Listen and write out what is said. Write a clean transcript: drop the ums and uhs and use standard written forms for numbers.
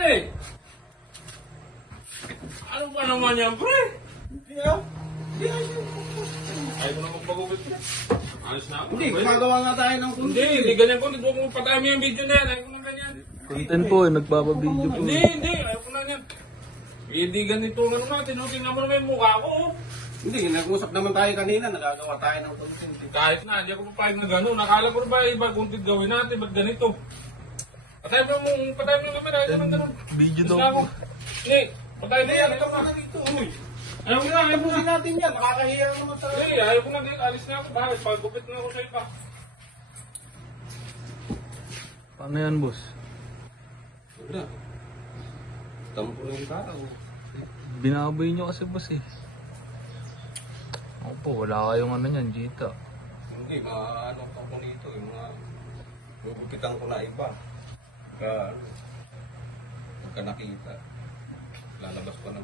pre. Ano ba naman yan, pre? Ayaw ko na magpagupit, pre. Alis na ako. Hindi, gumagawa nga tayo ng kundi. Hindi ganyan ko. Huwag mo patayin mo yung video na yan. Ayaw ko na ganyan. Content po, nagpapabideo po. Hindi. Ayaw ko na yan. Hindi ganito ano natin. Tingnan mo naman yung mukha ko. Hindi, nag-usap naman tayo kanina, nagagawa tayo ng content. Kahit na, hindi ako papayag na gano'n. Nakala ko ba iba content gawin natin? Ba't ganito? Patayin mo yung naman. Ayaw ko na gano'n. Video Gusto daw ako. po. Hindi. Patayin mo yan. Ayaw ko na. dito. Ayaw ko na. Ayusin natin yan, nakakahiya naman tayo. Hindi, ayaw ko na. Alis na ako. Bakit? Pagupit na ako sa iba. Paano yan, boss? Wala. Tampo na yung tao. Binaboy nyo kasi, boss eh. Ako po, wala kayong ano yan, Gita. Hindi, ano ko nito, yung mga gugupitan ko na iba. Pagka nakita, lalabas ko na